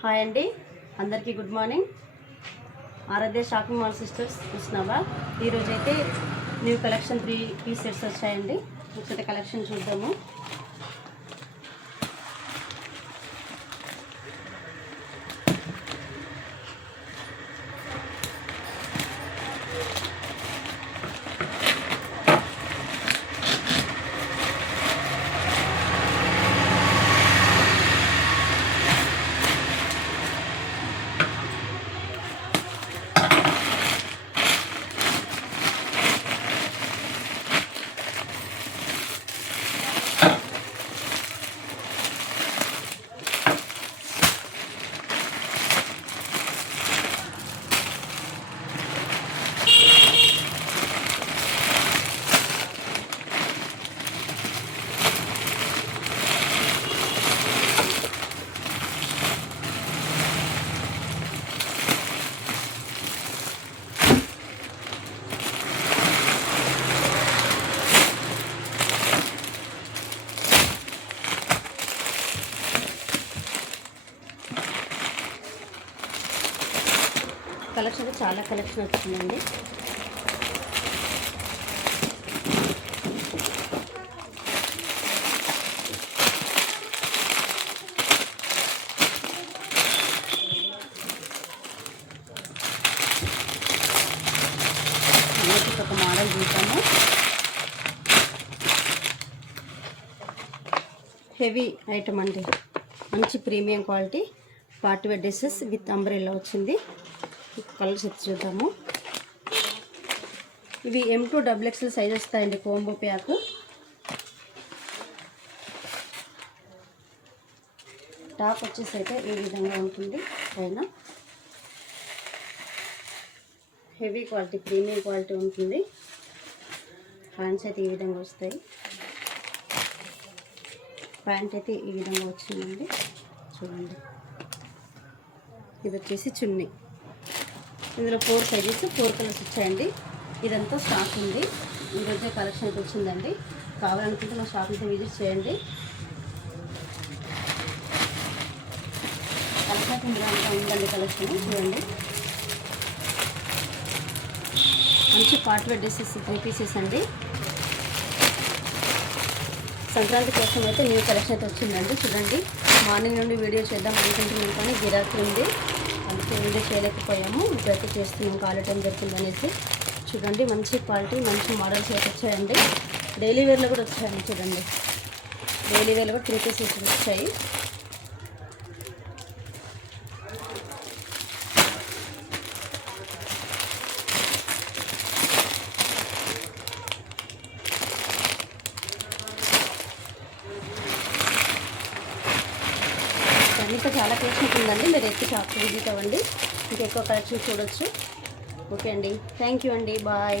హాయ్ అండి, అందరికీ good morning. ఆరాధ్య shopping mall sisters చూసినావా? ఈరోజు అయితే న్యూ కలెక్షన్ 3 పీస్ సెట్స్ వచ్చాయండి. ఒకసారి కలెక్షన్ చూద్దాము. కలెక్షన్ చాలా కలెక్షన్ వచ్చిందండి. ఒక మోడల్ చూసాము. హెవీ ఐటమ్ అండి, మంచి premium quality party wear dresses with umbrella వచ్చింది. కలర్స్ ఎత్తి చూద్దాము. ఇవి M2 XXL సైజ్ వస్తాయండి. Combo pack. టాప్ వచ్చేసి అయితే ఈ విధంగా ఉంటుంది. పైన హెవీ క్వాలిటీ ప్రీమియం క్వాలిటీ ఉంటుంది. హ్యాండ్స్ అయితే ఈ విధంగా వస్తాయి. ప్యాంట్ అయితే ఈ విధంగా వచ్చిందండి, చూడండి. ఇది వచ్చేసి చున్నీ. ఇందులో 4 సైజెస్ 4 కలర్స్ వచ్చాయండి. ఇదంతా స్టాక్ ఉంది. ఈరోజే కలెక్షన్ అయితే వచ్చిందండి. కావాలనుకుంటే మా షాప్ అయితే విజిట్ చేయండి. కలెక్షన్ ఇందులో అంతా ఉందండి. కలెక్షన్ చూడండి. మంచి పార్టీ వేర్ డ్రెస్సెస్ 3 పీసెస్ అండి. సంక్రాంతి కోసం అయితే న్యూ కలెక్షన్ అయితే వచ్చిందండి. చూడండి, మార్నింగ్ నుండి వీడియో చేద్దాం అనుకుంటున్నాం కానీ గిరాకీ ఉంది, అందుకే వీడియో చేయలేకపోయాము. ఇప్పుడైతే చేస్తున్నాం, ఖాళీ టైం దొరికిందనేసి. చూడండి, మంచి క్వాలిటీ మంచి మోడల్స్ అయితే వచ్చాయండి. డైలీ వేర్లో కూడా వచ్చాయండి. చూడండి, డైలీ వేర్లో కూడా 3 పీసెస్ వచ్చాయి. ఇంకా చాలా కలెక్షన్ ఉందండి. మీరు ఎక్కువ షాప్కి విజిట్ అవ్వండి, ఇంకెక్కువ కలెక్షన్ చూడొచ్చు. ఓకే అండి, థ్యాంక్ యూ అండి, బాయ్.